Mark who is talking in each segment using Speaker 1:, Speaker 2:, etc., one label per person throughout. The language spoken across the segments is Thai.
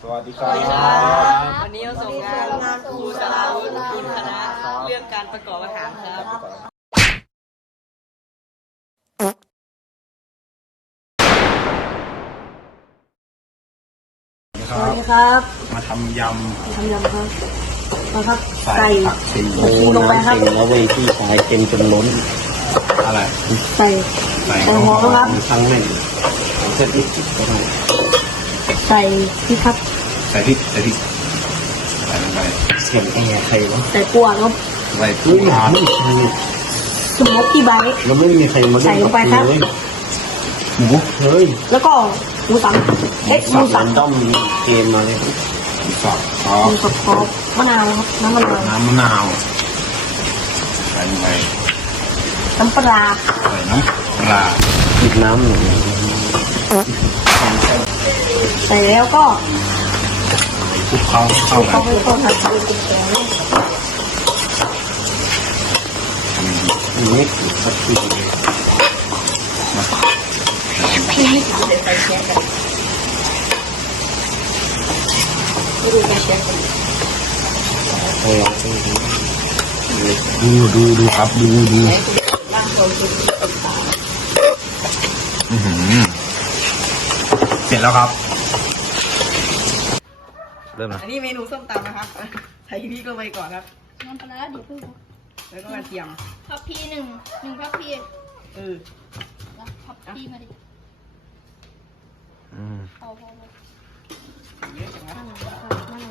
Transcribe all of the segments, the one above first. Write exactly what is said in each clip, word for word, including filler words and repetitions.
Speaker 1: วัสดีครับ
Speaker 2: วันนี้เราส่งงานครูสราวุฒิคุณคณะเรื่องการประกอบอาหารครับ
Speaker 3: สวัสดีครับ
Speaker 1: มาทำยำ
Speaker 3: ทำยำครับมาครับใส่
Speaker 1: ผักชี
Speaker 3: ผักชีลงไปครับ
Speaker 4: แล้วเว้ยที่ชายเต็มจนล้น
Speaker 1: อะไร
Speaker 3: ใส่ใส่หอมครับ
Speaker 4: ทั้งแม่นเสร็จอีกก็ต้อง
Speaker 3: ใส่พริกครับ
Speaker 1: ใส่พริกใส่พริกใส่ลงไป
Speaker 4: เสียงแอร์ใครวะ
Speaker 3: ใส่กัวครับ
Speaker 1: ใส่
Speaker 4: เฮ้
Speaker 1: กุ้
Speaker 4: ย
Speaker 1: งครับ
Speaker 4: ไม่ใช่
Speaker 3: สโมกกี้ไบต์
Speaker 4: แล้วไม่มีใครมา
Speaker 3: ใส่ลงไปครับ
Speaker 4: เลย
Speaker 1: หมู
Speaker 4: เฮ้ย
Speaker 3: แล้วก็หมูสับเอ๊ะหมู
Speaker 4: สับ
Speaker 3: สั
Speaker 4: รั
Speaker 3: บ
Speaker 4: นดอมเกมมาเลย
Speaker 1: หมูสับซอ
Speaker 3: หมู
Speaker 1: ส
Speaker 3: สับกรอบมะนาวครับน้ำมะนาว
Speaker 1: น้ำมะนาวใส่ลงไป
Speaker 3: น้ำปลา
Speaker 1: ใส่น้ำปลา
Speaker 4: อีกน้ำหนึ่ง
Speaker 3: ใส่แล้วก็
Speaker 1: คลุกเคล้าเข้ากั
Speaker 3: เข้าน ไปเข้ากัน
Speaker 4: อีกนิดสักที
Speaker 3: พี่ไม่ถึงเลยใส่เชียร์กันไม่ดูใส่เชียร์กัน
Speaker 4: เฮ้ย
Speaker 1: ดูดูดูครับดูดู
Speaker 3: ล่างเราดู
Speaker 1: อื้อหือเสร็จแล้วครับเริ่มนะ
Speaker 2: อันนี้เมนูส้มตำนะครับใส่พริกลงไปก่อนครับ
Speaker 5: น้ำปลาร้าเดี๋ยวเพิ่ง
Speaker 2: แล้วก็กระเทียม
Speaker 5: พับพีหนึ่งหนึ่งพับพี
Speaker 2: เออ
Speaker 5: แล้วพับพีมาดิ
Speaker 1: อืม
Speaker 5: พอพอพอ
Speaker 2: เยอะจังนะ
Speaker 5: มะนาวครับมะนาว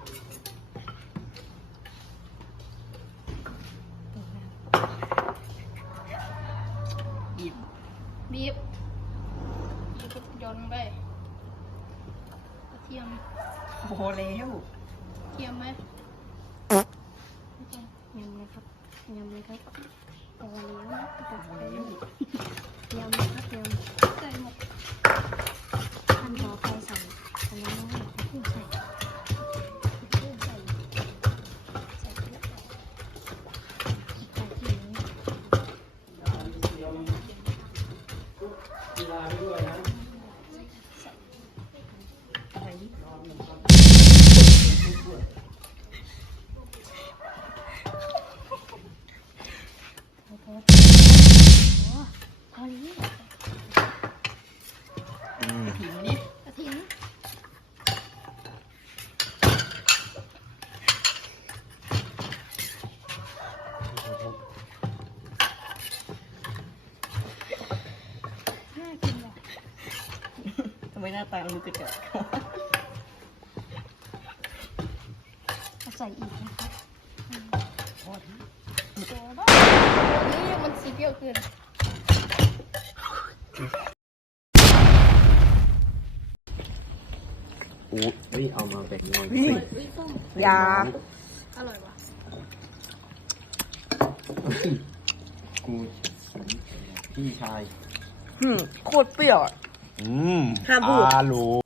Speaker 2: บีบ
Speaker 5: บีบบีบโยนลงไปกระเทียม
Speaker 2: โอ้โหแล้ว
Speaker 5: เทียมไหมไม่ต้องยำเลยครับยำเลยครับพอแล้วนะพอแล้วยำเลยครับยำใส่หมดขั้นต่อไปใส่อันนี้นะเพิ่งใส่เพิ่งใส่ใส่เยอะใส่ที่นี้
Speaker 2: อะไรนี่
Speaker 5: พอแล้ว
Speaker 1: อืม
Speaker 2: ผิวนี่
Speaker 5: กระถิ่น น่ากินว่ะ
Speaker 2: ทำไมหน้าตามันดูกระจอก
Speaker 5: เอาใส่อีกนะครับ
Speaker 2: โอ้ย
Speaker 5: โอ้บ้านี่มันสีเปรี้ยวเกิน
Speaker 4: อู้เฮ้ยเอามาแบ่งหน่อย
Speaker 2: นี่
Speaker 5: อุ้ยส้ม
Speaker 2: ยา
Speaker 5: อร่อยว่ะ
Speaker 4: กูพี่ชาย
Speaker 2: อืมโคตรเปรี้ยวอ่ะ
Speaker 1: อืม
Speaker 2: ห้ามพูด
Speaker 1: อาลู